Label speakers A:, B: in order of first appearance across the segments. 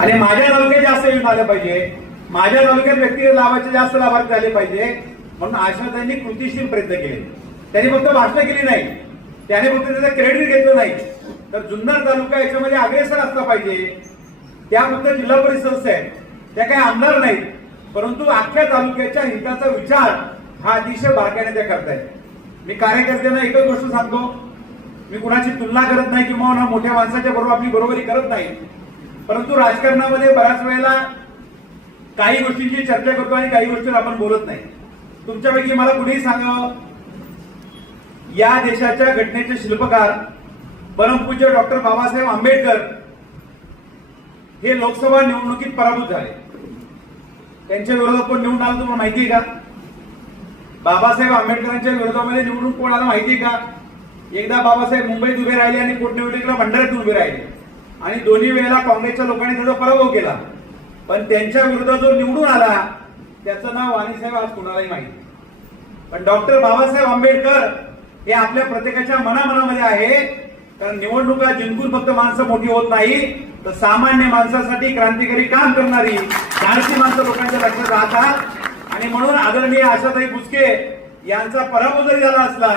A: आणि माझ्या तालुक्यात जास्त येऊन आले पाहिजे. माझ्या तालुक्यात व्यक्तिगत लाभाचे जास्त लाभार्थी झाले पाहिजे. म्हणून आशाताईंनी कृतीशील प्रयत्न केले. त्यांनी फक्त भाषण केली नाही. त्याने फक्त त्याचं क्रेडिट घेतलं नाही. तर जुन्नर तालुका याच्यामध्ये अग्रेसर असला पाहिजे. त्या फक्त जिल्हा परिषद आहेत. त्या काही आमदार नाहीत. परंतु अख्ख्या तालुक्याच्या हिताचा विचार हा अतिशय बारकाने त्या करतायत. मी कार्यकर्त्यांना एकच गोष्ट सांगतो. मी कुणाची तुलना करत नाही किंवा ना मोठ्या माणसाच्या बरोबर आपली बरोबरी करत नाही. परंतु राजकारणामध्ये बऱ्याच वेळेला काही गोष्टींची चर्चा करतो आणि काही गोष्टीवर आपण बोलत नाही. तुमच्यापैकी मला कुणीही सांगावं या देशाच्या घटनेचे शिल्पकार परमपूज्य डॉक्टर बाबासाहेब आंबेडकर हे लोकसभा निवडणुकीत पराभूत झाले. त्यांच्या विरोधात कोण निवडून आलं तुम्हाला माहिती आहे का? बाबासाहेब आंबेडकरांच्या विरोधामध्ये निवडून कोण आलं माहिती आहे का? एकदा बाबासाहेब मुंबईत उभे राहिले आणि पोटनिवडणुकीला भंडाऱ्यात उभे राहिले. आणि दोन्ही वेळेला काँग्रेसच्या लोकांनी त्याचा पराभव केला. पण त्यांच्या विरोधात जो निवडून आला त्याचं नाव वाणीसाहेब आज कुणालाही माहिती पण डॉक्टर बाबासाहेब आंबेडकर हे आपल्या प्रत्येकाच्या मनामनामध्ये आहे. कारण निवडणुका जिंकून फक्त माणसं मोठी होत नाही तर सामान्य माणसासाठी क्रांतिकारी काम करणारी धाडसी माणसं लोकांच्या लक्षात राहतात. आणि म्हणून आदरणीय आशाताई बुचके यांचा पराभव जरी झाला असला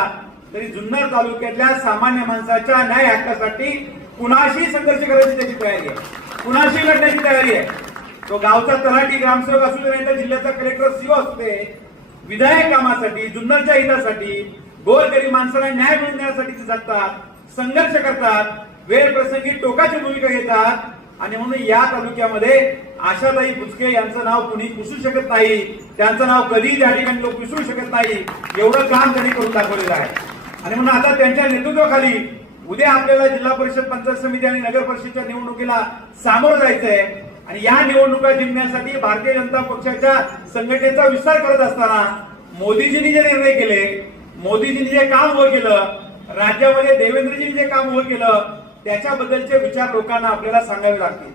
A: तरी जुन्नर तालुक्यातल्या सामान्य माणसाच्या न्याय हक्कासाठी कुणाशी संघर्ष करायची त्याची तयारी आहे. कुणाशी लढण्याची तयारी आहे. तो गावचा तलाठी ग्रामसेवक असू दे नाही तर जिल्ह्याचा कलेक्टर सीओ असू दे विधायक कामासाठी जुन्नरच्या हितासाठी गोरगरीब माणसाला न्याय मिळवून देण्यासाठी ते जगतात संघर्ष करतात वेळ प्रसंगी टोकाची भूमिका घेतात आणि म्हणून या तालुक्यामध्ये आशाताई बुचके यांचं नाव कुणी पुसू शकत नाही त्यांचं नाव कधी त्या ठिकाणी लोक विसरू शकत नाही एवढं काम त्यांनी करून दाखवलेलं आहे. आणि म्हणून आता त्यांच्या नेतृत्वाखाली उद्या आपल्याला जिल्हा परिषद पंचायत समिती आणि नगर परिषदच्या निवडणुकीला सामोरं जायचंय. आणि या निवडणुका जिंकण्यासाठी भारतीय जनता पक्षाच्या संघटनेचा विस्तार करत असताना मोदीजींनी जे निर्णय केले मोदीजींनी जे काम उभं केलं राज्यामध्ये देवेंद्रजींनी जे काम उभं केलं त्याच्याबद्दलचे विचार लोकांना आपल्याला सांगावे लागतील.